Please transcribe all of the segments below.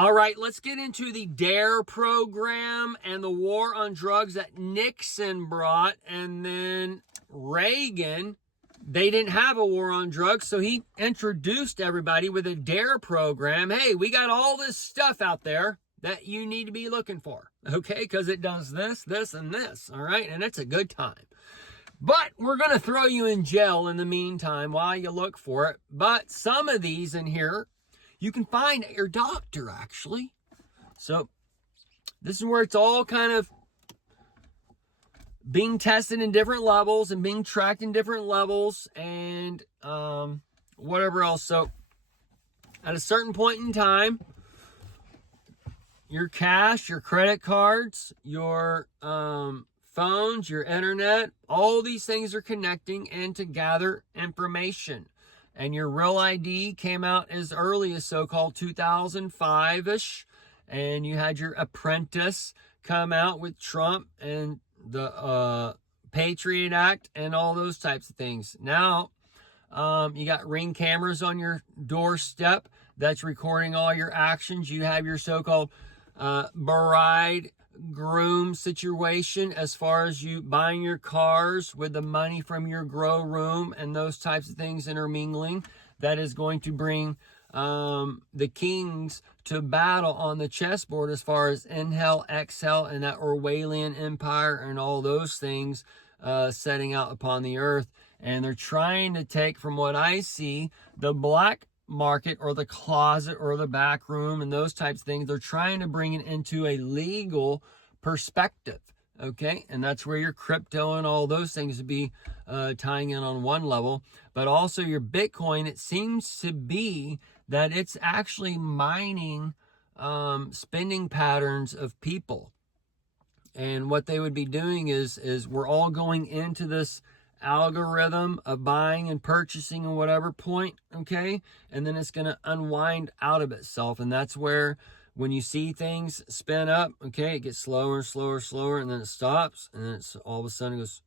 All right, let's get into the DARE program and the war on drugs that Nixon brought. And then Reagan, they didn't have a war on drugs, so he introduced everybody with a DARE program. Hey, we got all this stuff out there that you need to be looking for, okay? Because it does this, this, and this, all right? And it's a good time. But we're going to throw you in jail in the meantime while you look for it. But some of these in here, you can find at your doctor, actually. So this is where it's all kind of being tested in different levels and being tracked in different levels and whatever else. So at a certain point in time, your cash, your credit cards, your phones, your internet, all these things are connecting and to gather information. And your real ID came out as early as so-called 2005-ish. And you had your apprentice come out with Trump and the Patriot Act and all those types of things. Now, you got Ring cameras on your doorstep that's recording all your actions. You have your so-called bride groom situation as far as you buying your cars with the money from your grow room and those types of things intermingling. That is going to bring the kings to battle on the chessboard as far as Inhale, Exhale, and that Orwellian empire and all those things setting out upon the earth. And they're trying to take, from what I see, the black market or the closet or the back room and those types of things. They're trying to bring it into a legal perspective, okay? And that's where your crypto and all those things would be tying in on one level. But also your Bitcoin, it seems to be that it's actually mining spending patterns of people. And what they would be doing is we're all going into this algorithm of buying and purchasing and whatever point, okay? And then it's going to unwind out of itself. And that's where when you see things spin up, okay, it gets slower and slower and slower, and then it stops, and then it's all of a sudden it goes,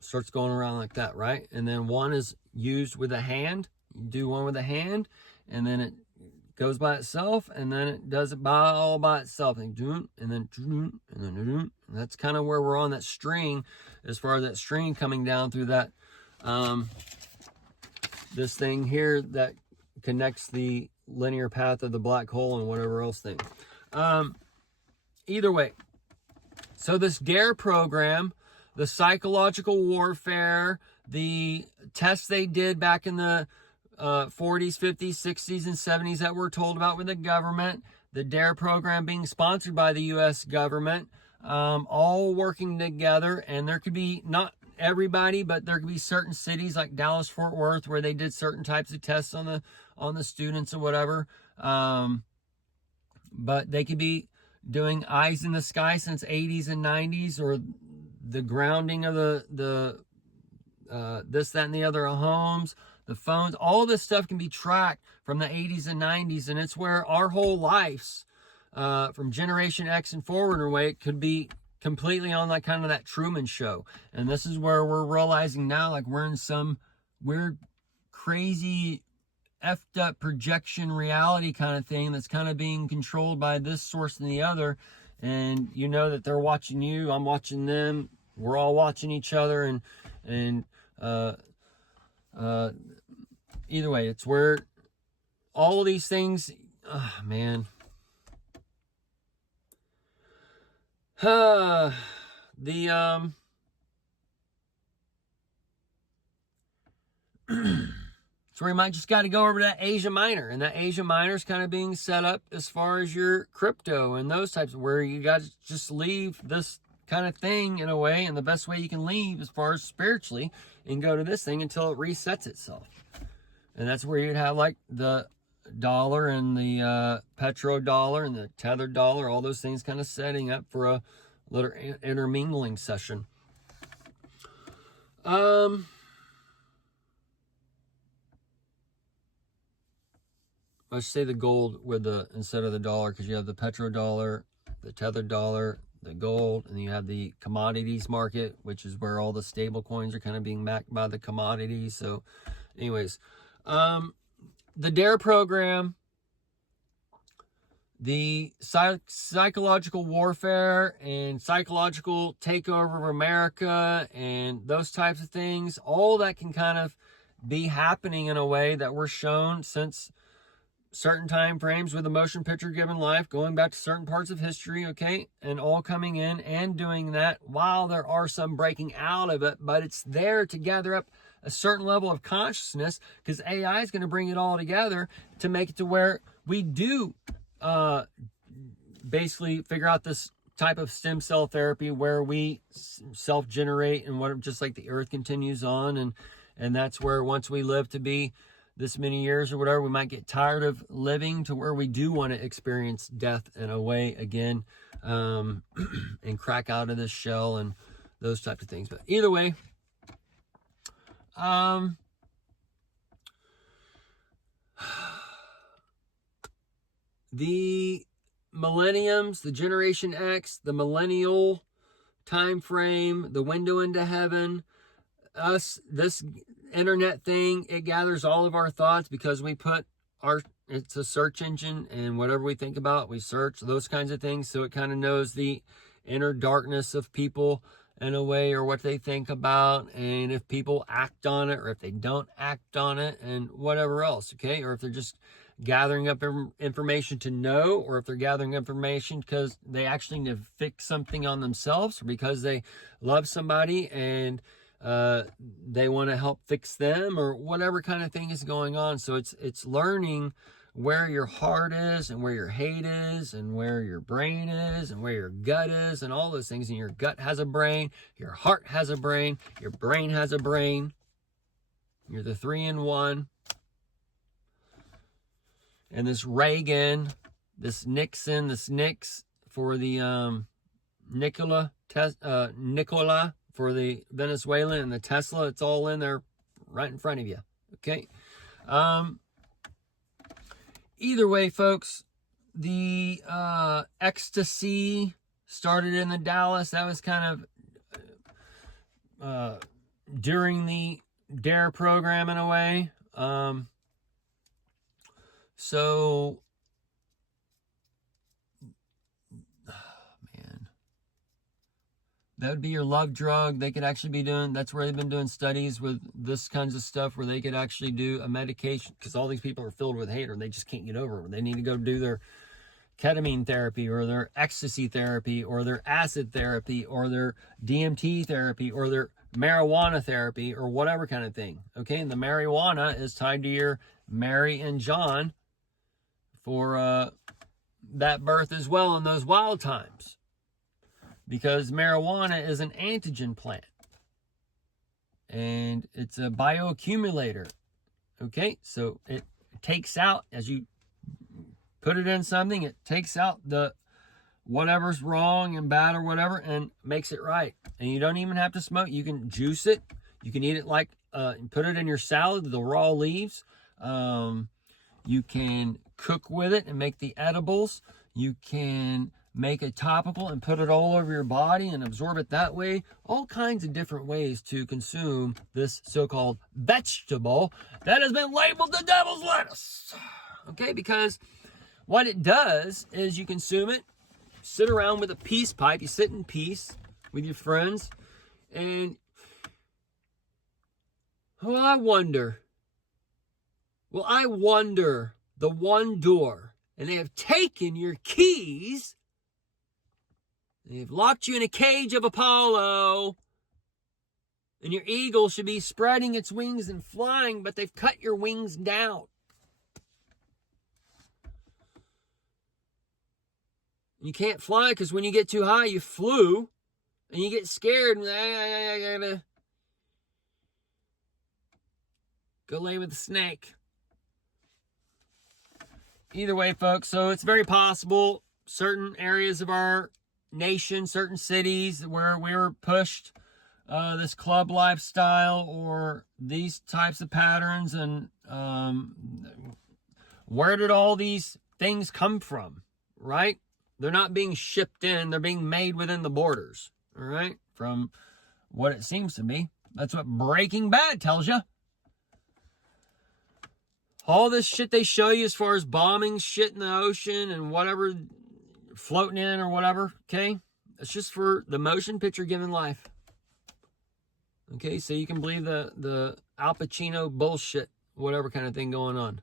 starts going around like that, right? And then one is used with a hand. You do one with a hand, and then it goes by itself, and then it does it all by itself, and then and that's kind of where we're on that string, as far as that string coming down through that this thing here that connects the linear path of the black hole and whatever else thing. Either way, so this DARE program, the psychological warfare, the tests they did back in the 40s, 50s, 60s, and 70s that we're told about with the government, the DARE program being sponsored by the U.S. government, all working together. And there could be, not everybody, but there could be certain cities like Dallas, Fort Worth, where they did certain types of tests on the students or whatever. But they could be doing eyes in the sky since 80s and 90s, or the grounding of the this, that, and the other homes, the phones. All this stuff can be tracked from the 80s and 90s, and it's where our whole lives, from Generation X and forward, or way, it could be completely on like kind of that Truman Show. And this is where we're realizing now, like we're in some weird, crazy, effed up projection reality kind of thing that's kind of being controlled by this source and the other. And you know that they're watching you, I'm watching them, we're all watching each other, and either way, it's where all of these things, man. So we might just got to go over to that Asia Minor, and that Asia Minor is kind of being set up as far as your crypto and those types, where you got to just leave this kind of thing in a way, and the best way you can leave as far as spiritually, and go to this thing until it resets itself. And that's where you'd have like the dollar and the petrodollar and the tethered dollar, all those things kind of setting up for a little intermingling session. Let's say the gold with the instead of the dollar, because you have the petrodollar, the tethered dollar, the gold, and you have the commodities market, which is where all the stable coins are kind of being backed by the commodities. So anyways, the DARE program the psychological warfare and psychological takeover of America and those types of things, all that can kind of be happening in a way that we're shown since certain time frames with a motion picture given life, going back to certain parts of history, okay, and all coming in and doing that while there are some breaking out of it, but it's there to gather up a certain level of consciousness, because AI is going to bring it all together to make it to where we do basically figure out this type of stem cell therapy where we self-generate and what, just like the earth continues on, and that's where once we live to be this many years or whatever, we might get tired of living to where we do want to experience death in a way again, and crack out of this shell and those types of things. But either way, the millenniums, the Generation X, the millennial time frame, the window into heaven, us, this internet thing, it gathers all of our thoughts because we put it's a search engine, and whatever we think about, we search those kinds of things. So it kind of knows the inner darkness of people in a way, or what they think about, and if people act on it or if they don't act on it, and whatever else, okay? Or if they're just gathering up information to know, or if they're gathering information because they actually need to fix something on themselves, or because they love somebody and they want to help fix them, or whatever kind of thing is going on. So it's learning where your heart is and where your hate is and where your brain is and where your gut is and all those things. And your gut has a brain, your heart has a brain, your brain has a brain. You're the 3-in-1. And this Reagan, this Nixon, this Nix for the Nikola for the Venezuelan, and the Tesla, it's all in there right in front of you. Okay. Either way, folks, the ecstasy started in the Dallas. That was kind of during the DARE program in a way. So, man, that would be your love drug. They could actually be doing, that's where they've been doing studies with this kinds of stuff, where they could actually do a medication, because all these people are filled with hate, or they just can't get over it. They need to go do their ketamine therapy, or their ecstasy therapy, or their acid therapy, or their DMT therapy, or their marijuana therapy, or whatever kind of thing. Okay, and the marijuana is tied to your Mary and John for that birth as well in those wild times, because marijuana is an antigen plant and it's a bioaccumulator. Okay, so it takes out, as you put it in something, it takes out the whatever's wrong and bad or whatever and makes it right. And you don't even have to smoke. You can juice it. You can eat it like put it in your salad, the raw leaves. You can cook with it and make the edibles. You can make a topical and put it all over your body and absorb it that way. All kinds of different ways to consume this so-called vegetable that has been labeled the devil's lettuce. Okay, because what it does is you consume it, sit around with a peace pipe, you sit in peace with your friends, and I wonder the one door, and they have taken your keys, they've locked you in a cage of Apollo, and your eagle should be spreading its wings and flying, but they've cut your wings down. You can't fly because when you get too high, you flew, and you get scared, and I gotta go lay with the snake. Either way, folks, so it's very possible certain areas of our nation, certain cities where we were pushed this club lifestyle or these types of patterns, and where did all these things come from, right? They're not being shipped in, they're being made within the borders, all right? From what it seems to be. That's what Breaking Bad tells you. All this shit they show you as far as bombing shit in the ocean and whatever, floating in or whatever, okay? It's just for the motion picture given life. Okay, so you can believe the Al Pacino bullshit, whatever kind of thing going on.